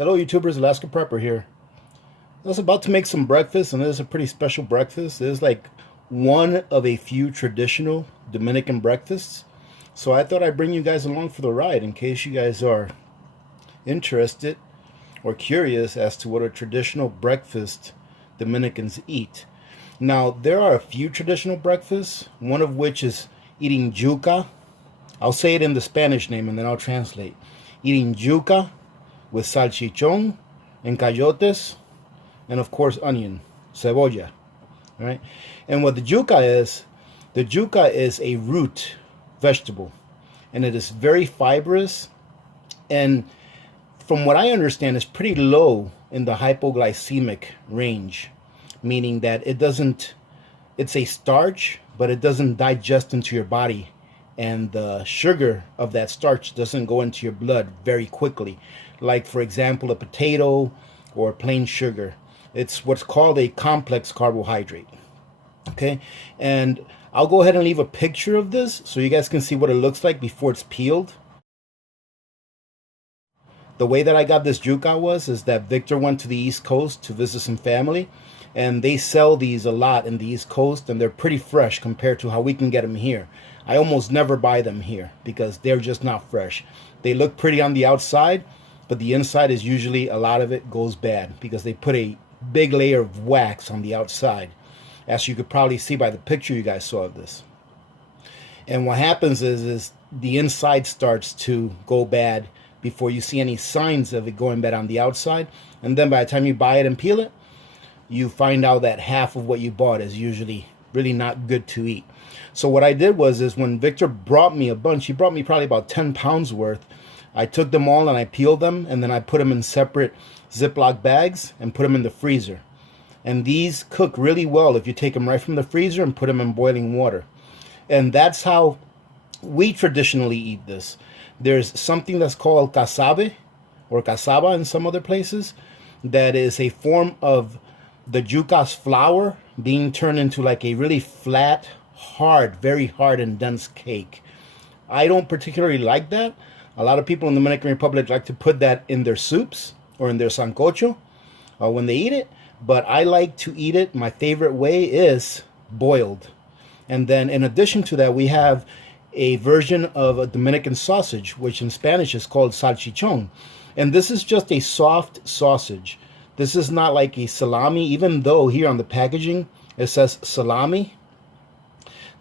Hello YouTubers, Alaska Prepper here. I was about to make some breakfast, and it is a pretty special breakfast. It is like one of a few traditional Dominican breakfasts. So I thought I'd bring you guys along for the ride in case you guys are interested or curious as to what a traditional breakfast Dominicans eat. Now, there are a few traditional breakfasts, one of which is eating yucca. I'll say it in the Spanish name and then I'll translate. Eating yucca with salchichon and cayotes, and of course onion, cebolla, right? And what the yucca is a root vegetable, and it is very fibrous, and from what I understand, it's pretty low in the hypoglycemic range, meaning that it's a starch, but it doesn't digest into your body, and the sugar of that starch doesn't go into your blood very quickly. Like, for example, a potato or plain sugar. It's what's called a complex carbohydrate. Okay, and I'll go ahead and leave a picture of this so you guys can see what it looks like before it's peeled. The way that I got this yucca is that Victor went to the East Coast to visit some family, and they sell these a lot in the East Coast, and they're pretty fresh compared to how we can get them here. I almost never buy them here because they're just not fresh. They look pretty on the outside, but the inside is usually, a lot of it goes bad because they put a big layer of wax on the outside, as you could probably see by the picture you guys saw of this. And what happens is the inside starts to go bad before you see any signs of it going bad on the outside. And then by the time you buy it and peel it, you find out that half of what you bought is usually really not good to eat. So what I did is when Victor brought me a bunch, he brought me probably about 10 pounds worth. I took them all and I peeled them, and then I put them in separate Ziploc bags and put them in the freezer. And these cook really well if you take them right from the freezer and put them in boiling water. And that's how we traditionally eat this. There's something that's called casabe or casaba in some other places, that is a form of the yuca's flour being turned into like a really flat, hard, very hard and dense cake. I don't particularly like that. A lot of people in the Dominican Republic like to put that in their soups or in their sancocho when they eat it, but I like to eat it. My favorite way is boiled. And then in addition to that, we have a version of a Dominican sausage, which in Spanish is called salchichon. And this is just a soft sausage. This is not like a salami, even though here on the packaging it says salami.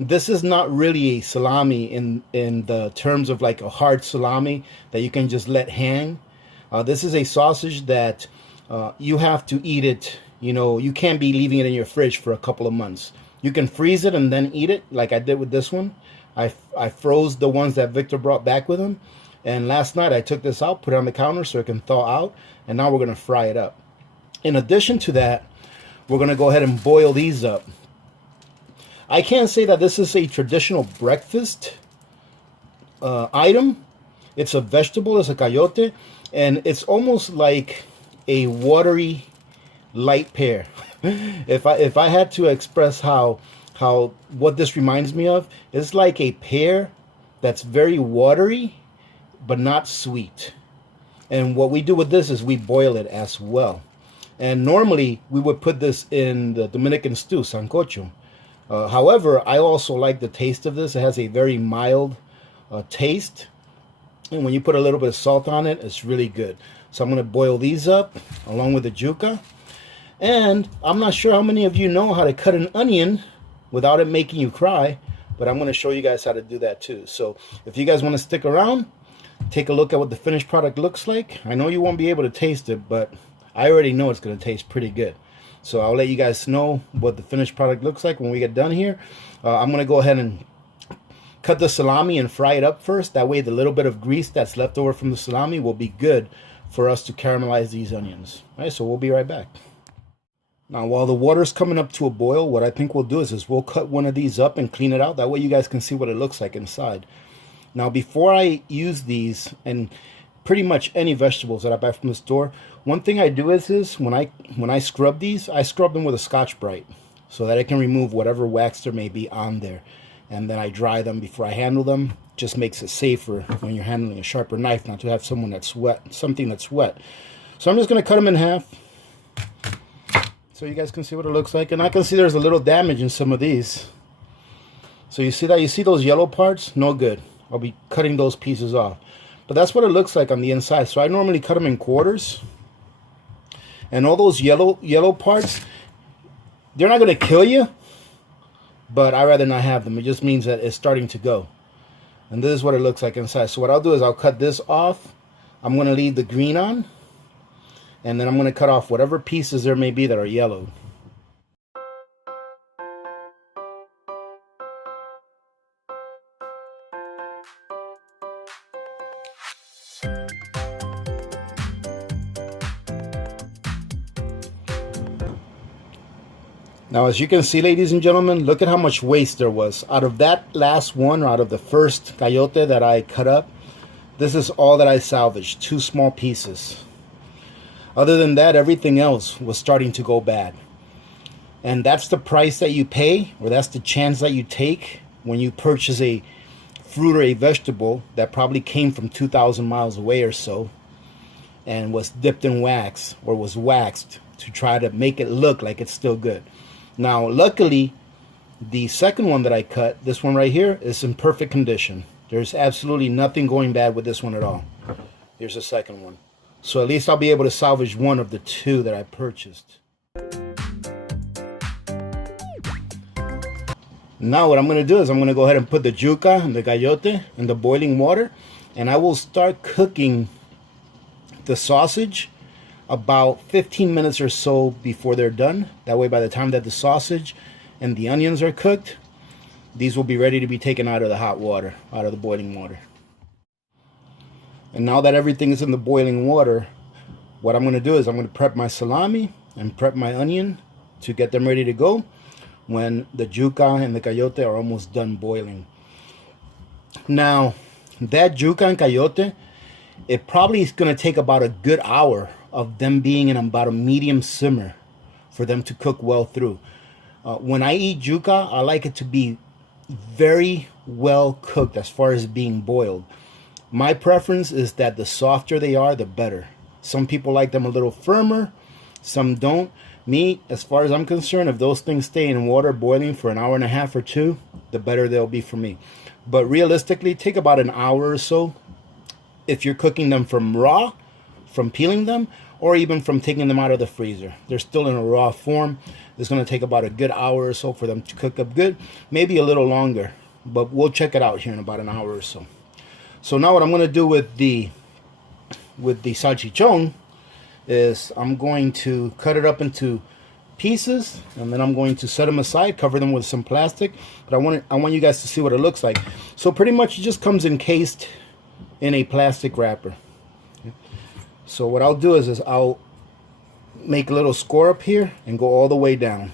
This is not really a salami in the terms of like a hard salami that you can just let hang. This is a sausage that you have to eat it. You know, you can't be leaving it in your fridge for a couple of months. You can freeze it and then eat it like I did with this one. I froze the ones that Victor brought back with him. And last night I took this out, put it on the counter so it can thaw out. And now we're going to fry it up. In addition to that, we're going to go ahead and boil these up. I can't say that this is a traditional breakfast item. It's a vegetable, it's a cayote, and it's almost like a watery light pear. If I had to express what this reminds me of, it's like a pear that's very watery but not sweet. And what we do with this is we boil it as well. And normally we would put this in the Dominican stew, sancocho. However, I also like the taste of this. It has a very mild taste. And when you put a little bit of salt on it, it's really good. So I'm going to boil these up along with the yucca. And I'm not sure how many of you know how to cut an onion without it making you cry, but I'm going to show you guys how to do that too. So if you guys want to stick around, take a look at what the finished product looks like. I know you won't be able to taste it, but I already know it's going to taste pretty good. So I'll let you guys know what the finished product looks like when we get done here. I'm going to go ahead and cut the salami and fry it up first. That way the little bit of grease that's left over from the salami will be good for us to caramelize these onions. All right, so we'll be right back. Now, while the water's coming up to a boil, what I think we'll do is we'll cut one of these up and clean it out. That way you guys can see what it looks like inside. Now, before I use these, and pretty much any vegetables that I buy from the store, one thing I do is when I scrub these, I scrub them with a Scotch-Brite so that it can remove whatever wax there may be on there. And then I dry them before I handle them. Just makes it safer when you're handling a sharper knife not to have something that's wet. So I'm just going to cut them in half so you guys can see what it looks like. And I can see there's a little damage in some of these. So you see that? You see those yellow parts? No good. I'll be cutting those pieces off. But that's what it looks like on the inside. So I normally cut them in quarters. And all those yellow parts, they're not going to kill you, but I'd rather not have them. It just means that it's starting to go. And this is what it looks like inside. So what I'll do is I'll cut this off. I'm going to leave the green on. And then I'm going to cut off whatever pieces there may be that are yellowed. Now, as you can see, ladies and gentlemen, look at how much waste there was. Out of that last one, or out of the first coyote that I cut up, this is all that I salvaged, 2 small pieces. Other than that, everything else was starting to go bad. And that's the price that you pay, or that's the chance that you take when you purchase a fruit or a vegetable that probably came from 2,000 miles away or so and was dipped in wax or was waxed to try to make it look like it's still good. Now, luckily, the second one that I cut, this one right here, is in perfect condition. There's absolutely nothing going bad with this one at all. Here's the second one. So at least I'll be able to salvage one of the 2 that I purchased. Now what I'm going to do is I'm going to go ahead and put the yucca and the coyote in the boiling water. And I will start cooking the sausage about 15 minutes or so before they're done. That way, by the time that the sausage and the onions are cooked, these will be ready to be taken out of the hot water, out of the boiling water. And now that everything is in the boiling water, what I'm going to do is I'm going to prep my salami and prep my onion to get them ready to go when the yucca and the coyote are almost done boiling. Now, that yucca and coyote, it probably is going to take about a good hour of them being in about a medium simmer for them to cook well through. When I eat yucca, I like it to be very well cooked as far as being boiled. My preference is that the softer they are, the better. Some people like them a little firmer, some don't. Me, as far as I'm concerned, if those things stay in water boiling for an hour and a half or 2, the better they'll be for me. But realistically, take about an hour or so if you're cooking them from raw, from peeling them, or even from taking them out of the freezer. They're still in a raw form. It's going to take about a good hour or so for them to cook up good, maybe a little longer, but we'll check it out here in about an hour or so. So now what I'm going to do with the salchichon is I'm going to cut it up into pieces, and then I'm going to set them aside, cover them with some plastic. But I want you guys to see what it looks like. So pretty much it just comes encased in a plastic wrapper. So what I'll do is I'll make a little score up here and go all the way down.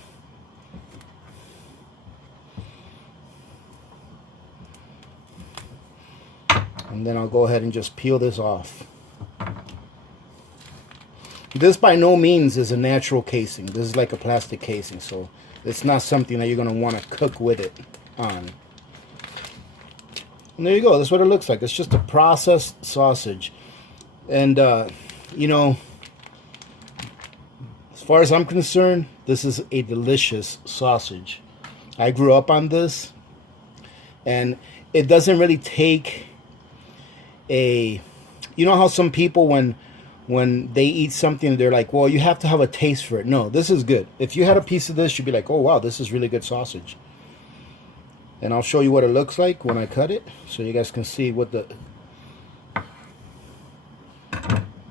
And then I'll go ahead and just peel this off. This by no means is a natural casing. This is like a plastic casing, so it's not something that you're going to want to cook with it on. And there you go. That's what it looks like. It's just a processed sausage. And, you know, as far as I'm concerned, this is a delicious sausage. I grew up on this, and it doesn't really take a, you know how some people when they eat something, they're like, well, you have to have a taste for it. No, this is good. If you had a piece of this, you'd be like, oh, wow, this is really good sausage. And I'll show you what it looks like when I cut it, so you guys can see what the,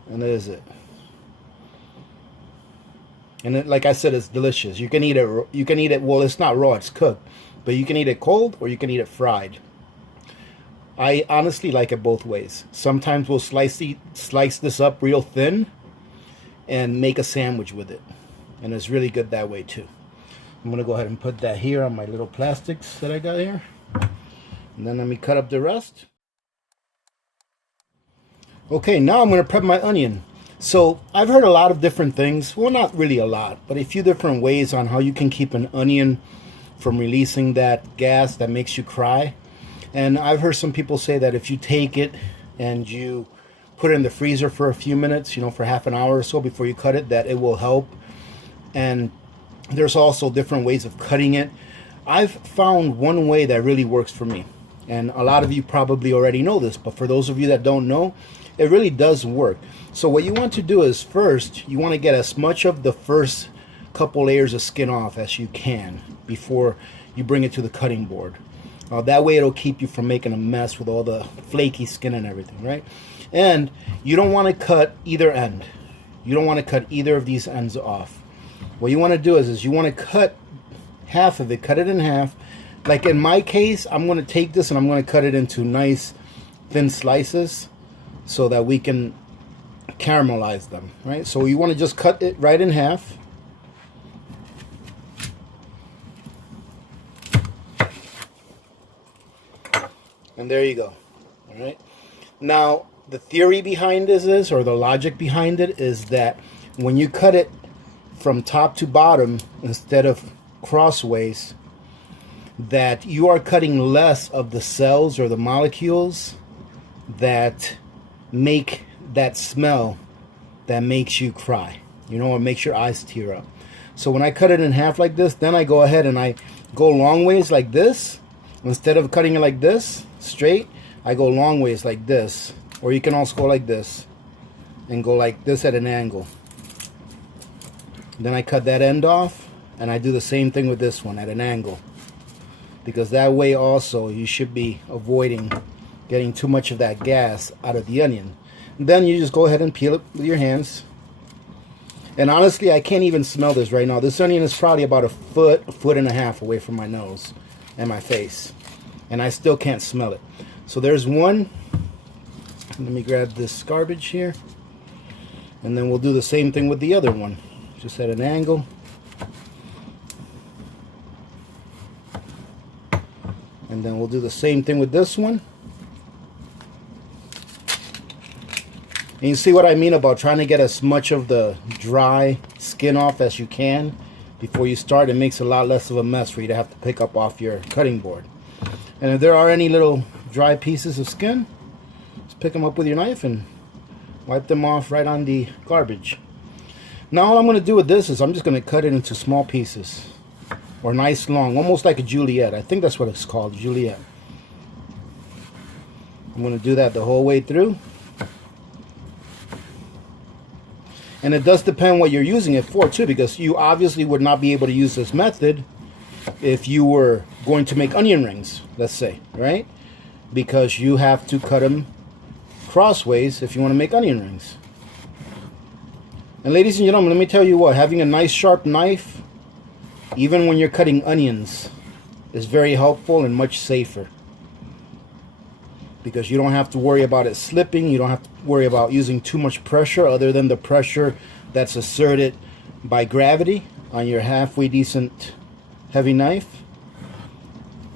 and there's it. And it, like I said, it's delicious. You can eat it, well, it's not raw, it's cooked. But you can eat it cold, or you can eat it fried. I honestly like it both ways. Sometimes we'll slice this up real thin and make a sandwich with it. And it's really good that way too. I'm going to go ahead and put that here on my little plastics that I got here. And then let me cut up the rest. Okay, now I'm going to prep my onion. So I've heard a lot of different things. Well, not really a lot, but a few different ways on how you can keep an onion from releasing that gas that makes you cry. And I've heard some people say that if you take it and you put it in the freezer for a few minutes, you know, for half an hour or so before you cut it, that it will help. And there's also different ways of cutting it. I've found one way that really works for me, and a lot of you probably already know this, but for those of you that don't know, it really does work. So what you want to do is, first you want to get as much of the first couple layers of skin off as you can before you bring it to the cutting board. That way it'll keep you from making a mess with all the flaky skin and everything, right? And you don't want to cut either end. You don't want to cut either of these ends off. What you want to do is you want to cut half of it, cut it in half. Like in my case, I'm going to take this and I'm going to cut it into nice thin slices so that we can caramelize them, right? So you want to just cut it right in half. And there you go. All right. Now, the theory behind this is, or the logic behind it is, that when you cut it from top to bottom instead of crossways, that you are cutting less of the cells or the molecules that make that smell that makes you cry, you know, or makes your eyes tear up. So when I cut it in half like this, then I go ahead and I go long ways like this. Instead of cutting it like this straight, I go long ways like this, or you can also go like this and go like this at an angle. Then I cut that end off, and I do the same thing with this one at an angle, because that way also you should be avoiding getting too much of that gas out of the onion. And then you just go ahead and peel it with your hands. And honestly, I can't even smell this right now. This onion is probably about a foot and a half away from my nose and my face, and I still can't smell it. So there's one. Let me grab this garbage here, and then we'll do the same thing with the other one, just at an angle. And then we'll do the same thing with this one. And you see what I mean about trying to get as much of the dry skin off as you can before you start. It makes a lot less of a mess for you to have to pick up off your cutting board. And if there are any little dry pieces of skin, just pick them up with your knife and wipe them off right on the garbage. Now all I'm going to do with this is I'm just going to cut it into small pieces, or nice long, almost like a Juliet. I think that's what it's called, Juliet. I'm going to do that the whole way through. And it does depend what you're using it for too, because you obviously would not be able to use this method if you were going to make onion rings, let's say, right? Because you have to cut them crossways if you want to make onion rings. And ladies and gentlemen, let me tell you what, having a nice sharp knife, even when you're cutting onions, is very helpful and much safer. Because you don't have to worry about it slipping. You don't have to worry about using too much pressure other than the pressure that's exerted by gravity on your halfway decent heavy knife.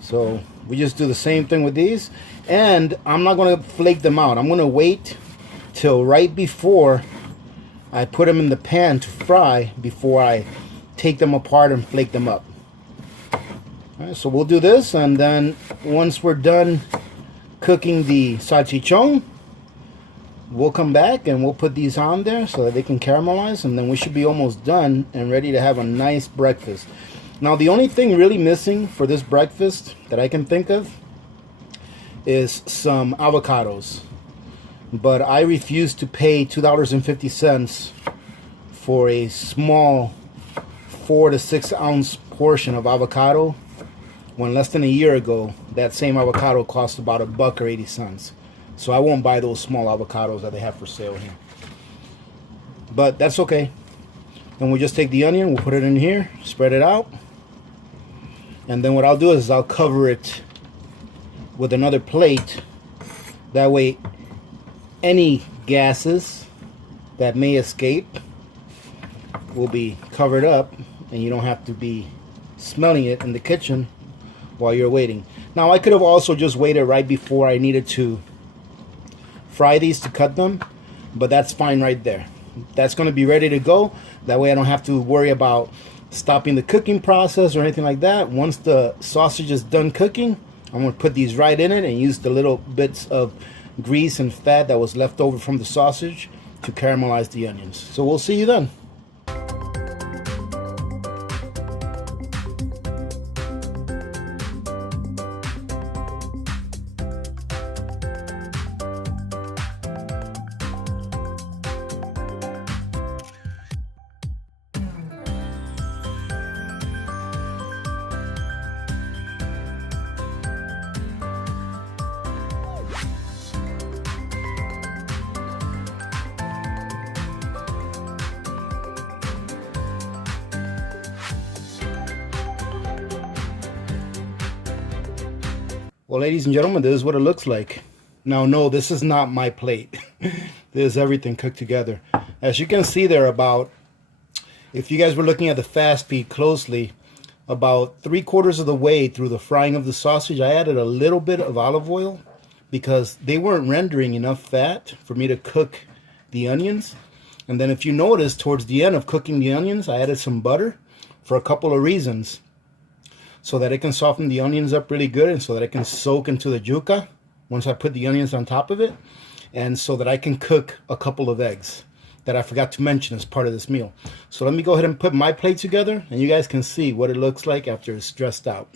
So we just do the same thing with these. And I'm not going to flake them out. I'm going to wait till right before I put them in the pan to fry before I take them apart and flake them up. All right, so we'll do this, and then once we're done cooking the salchichon, we'll come back and we'll put these on there so that they can caramelize, and then we should be almost done and ready to have a nice breakfast. Now the only thing really missing for this breakfast that I can think of is some avocados, but I refuse to pay $2.50 for a small 4 to 6 ounce portion of avocado, when less than a year ago that same avocado cost about $1 or 80 cents. So I won't buy those small avocados that they have for sale here, but that's okay. Then we just take the onion, we'll put it in here, spread it out, and then what I'll do is I'll cover it with another plate. That way any gases that may escape will be covered up, and you don't have to be smelling it in the kitchen while you're waiting. Now I could have also just waited right before I needed to fry these to cut them, but that's fine right there. That's going to be ready to go. That way I don't have to worry about stopping the cooking process or anything like that. Once the sausage is done cooking, I'm going to put these right in it and use the little bits of grease and fat that was left over from the sausage to caramelize the onions. So we'll see you then. Well, ladies and gentlemen, this is what it looks like. Now, no, this is not my plate. This is everything cooked together. As you can see there, about, if you guys were looking at the fast feed closely, about 3/4 of the way through the frying of the sausage, I added a little bit of olive oil because they weren't rendering enough fat for me to cook the onions. And then if you notice, towards the end of cooking the onions, I added some butter for a couple of reasons. So that it can soften the onions up really good, and so that it can soak into the yucca once I put the onions on top of it, and so that I can cook a couple of eggs that I forgot to mention as part of this meal. So let me go ahead and put my plate together, and you guys can see what it looks like after it's dressed out.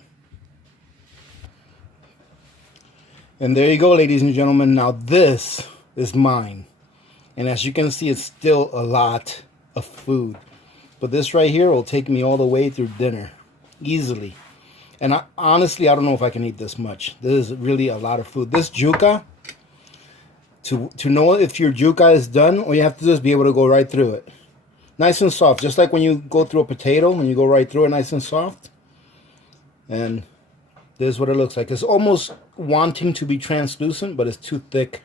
And there you go, ladies and gentlemen. Now this is mine, and as you can see, it's still a lot of food, but this right here will take me all the way through dinner easily. And honestly, I don't know if I can eat this much. This is really a lot of food. This yucca, to know if your yucca is done, all you have to do is be able to go right through it. Nice and soft, just like when you go through a potato, when you go right through it, nice and soft. And this is what it looks like. It's almost wanting to be translucent, but it's too thick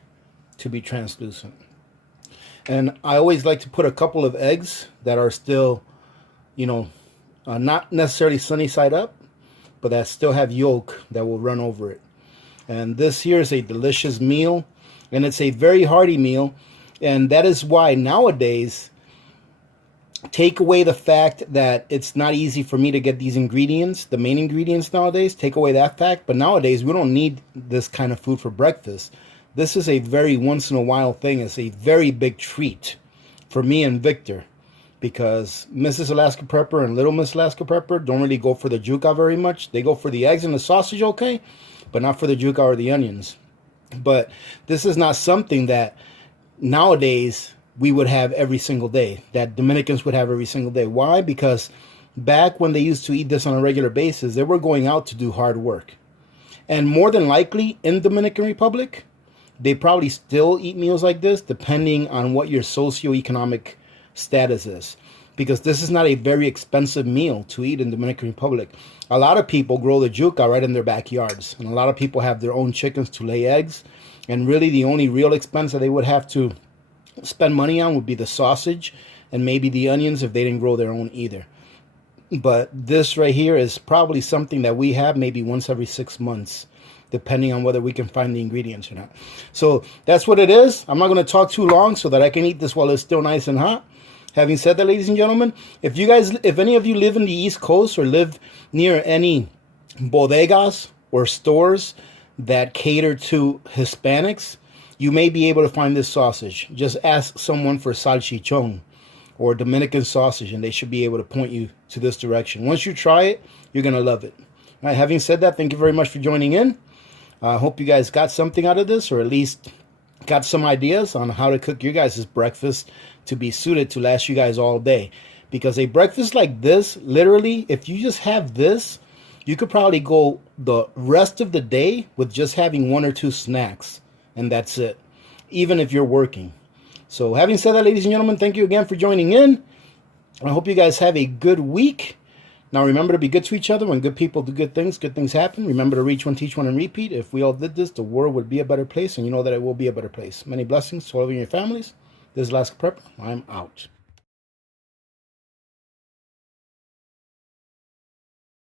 to be translucent. And I always like to put a couple of eggs that are still, you know, not necessarily sunny side up, but that still have yolk that will run over it. And this here is a delicious meal, and it's a very hearty meal, and that is why nowadays, take away the fact that it's not easy for me to get these ingredients, the main ingredients nowadays, take away that fact, but nowadays we don't need this kind of food for breakfast. This is a very once in a while thing. It's a very big treat for me and Victor, because Mrs. Alaska Prepper and Little Miss Alaska Prepper don't really go for the yucca very much. They go for the eggs and the sausage, okay, but not for the yucca or the onions. But this is not something that nowadays we would have every single day, that Dominicans would have every single day. Why? Because back when they used to eat this on a regular basis, they were going out to do hard work. And more than likely, in Dominican Republic, they probably still eat meals like this, depending on what your socioeconomic status is, because this is not a very expensive meal to eat in Dominican Republic. A lot of people grow the yucca right in their backyards, and a lot of people have their own chickens to lay eggs, and really the only real expense that they would have to spend money on would be the sausage and maybe the onions if they didn't grow their own either. But this right here is probably something that we have maybe once every 6 months, depending on whether we can find the ingredients or not. So that's what it is. I'm not going to talk too long so that I can eat this while it's still nice and hot. Having said that, ladies and gentlemen, if any of you live in the East Coast or live near any bodegas or stores that cater to Hispanics, you may be able to find this sausage. Just ask someone for salchichon or Dominican sausage, and they should be able to point you to this direction. Once you try it, you're going to love it. All right, having said that, thank you very much for joining in. I hope you guys got something out of this, or at least got some ideas on how to cook your guys' breakfast to be suited to last you guys all day. Because a breakfast like this, literally, if you just have this, you could probably go the rest of the day with just having 1 or 2 snacks, and that's it, even if you're working. So having said that, ladies and gentlemen, thank you again for joining in. I hope you guys have a good week. Now remember to be good to each other. When good people do good things happen. Remember to reach one, teach one, and repeat. If we all did this, the world would be a better place, and you know that it will be a better place. Many blessings to all of you and your families. This is Alaska Prepper. I'm out.